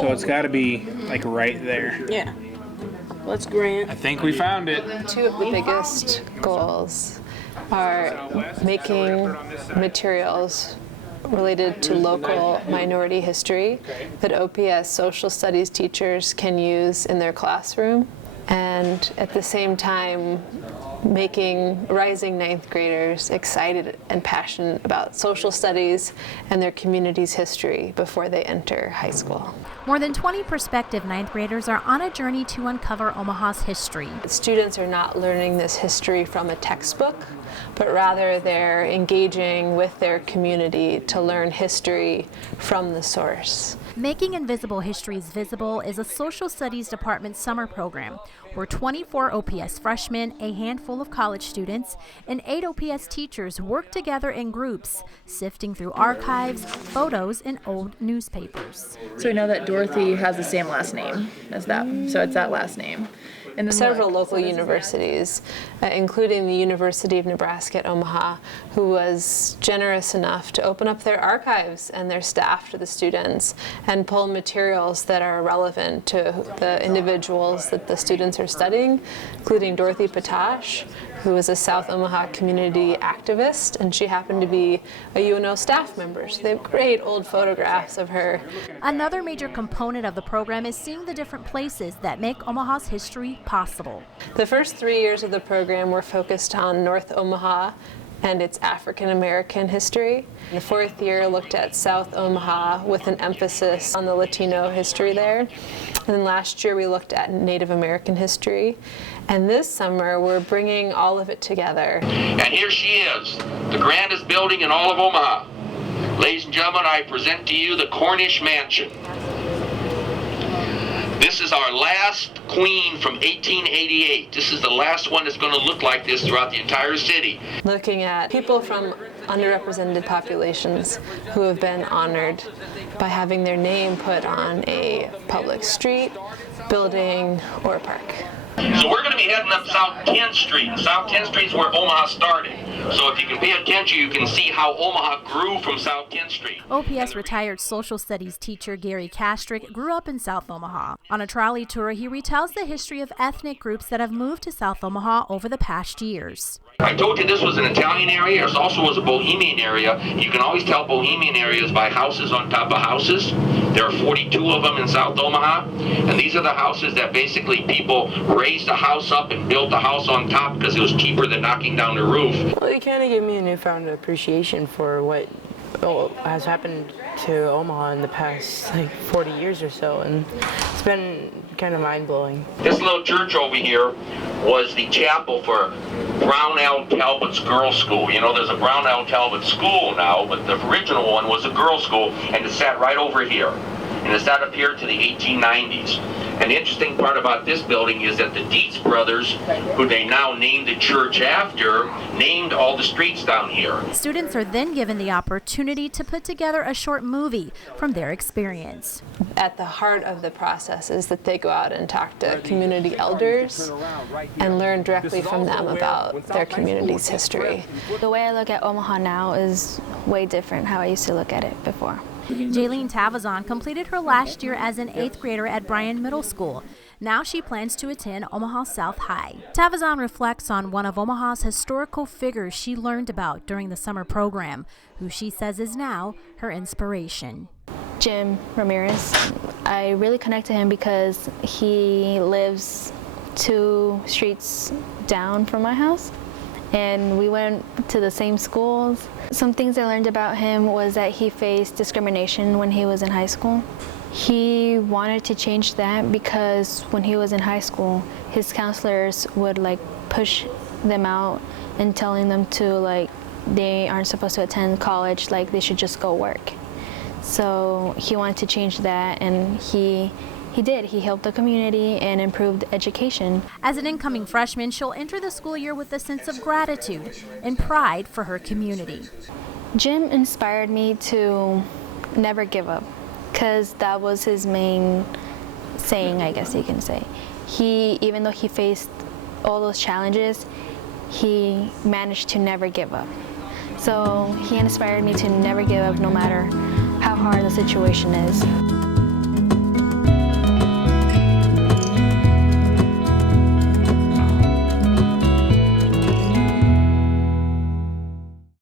So it's got to be like right there. Yeah. Let's grant. I think we found it. Two of the biggest goals are making materials related to local minority history that OPS social studies teachers can use in their classroom, and at the same time making rising ninth graders excited and passionate about social studies and their community's history before they enter high school. More than 20 prospective ninth graders are on a journey to uncover Omaha's history. Students are not learning this history from a textbook, but rather they're engaging with their community to learn history from the source. Making Invisible Histories Visible is a social studies department summer program where 24 OPS freshmen, a handful of college students, and 8 OPS teachers work together in groups, sifting through archives, photos, and old newspapers. So we know that Dorothy has the same last name as that, so it's that last name. And then several local universities, including the University of Nebraska at Omaha, who was generous enough to open up their archives and their staff to the students and pull materials that are relevant to the individuals that the students are studying, including Dorothy Patash, who is a South Omaha community activist, and she happened to be a UNO staff member. So they have great old photographs of her. Another major component of the program is seeing the different places that make Omaha's history possible. The first 3 years of the program were focused on North Omaha and its African American history. The fourth year looked at South Omaha with an emphasis on the Latino history there. And then last year we looked at Native American history. And this summer we're bringing all of it together. And here she is, the grandest building in all of Omaha. Ladies and gentlemen, I present to you the Cornish Mansion. This is our last queen from 1888. This is the last one that's going to look like this throughout the entire city. Looking at people from underrepresented populations who have been honored by having their name put on a public street, building, or park. So we're going to be heading up South 10th Street. South 10th Street is where Omaha started. So if you can pay attention, you can see how Omaha grew from South 10th Street. OPS retired social studies teacher Gary Kastrick grew up in South Omaha. On a trolley tour, he retells the history of ethnic groups that have moved to South Omaha over the past years. I told you this was an Italian area. It also was a Bohemian area. You can always tell Bohemian areas by houses on top of houses. There are 42 of them in South Omaha. And these are the houses that basically people raised the house up and built the house on top because it was cheaper than knocking down the roof. Well, it kind of gave me a newfound appreciation for what has happened to Omaha in the past 40 years or so, and it's been kind of mind-blowing. This little church over here was the chapel for Brown L. Talbot's girls' school. You know, there's a Brown L. Talbot school now, but the original one was a girls' school, and it sat right over here. And it sat up here to the 1890s. And the interesting part about this building is that the Dietz brothers, who they now named the church after, named all the streets down here. Students are then given the opportunity to put together a short movie from their experience. At the heart of the process is that they go out and talk to community elders and learn directly from them about their community's history. The way I look at Omaha now is way different how I used to look at it before. Jaylene Tavazon completed her last year as an 8th grader at Bryan Middle School. Now she plans to attend Omaha South High. Tavazon reflects on one of Omaha's historical figures she learned about during the summer program, who she says is now her inspiration. Jim Ramirez. I really connect to him because he lives 2 streets down from my house, and we went to the same schools. Some things I learned about him was that he faced discrimination when he was in high school. He wanted to change that because when he was in high school, his counselors would push them out and telling them to they aren't supposed to attend college, they should just go work. So he wanted to change that, and he did. He helped the community and improved education. As an incoming freshman, she'll enter the school year with a sense of gratitude and pride for her community. Jim inspired me to never give up, because that was his main saying, I guess you can say. Even though he faced all those challenges, he managed to never give up. So he inspired me to never give up no matter how hard the situation is.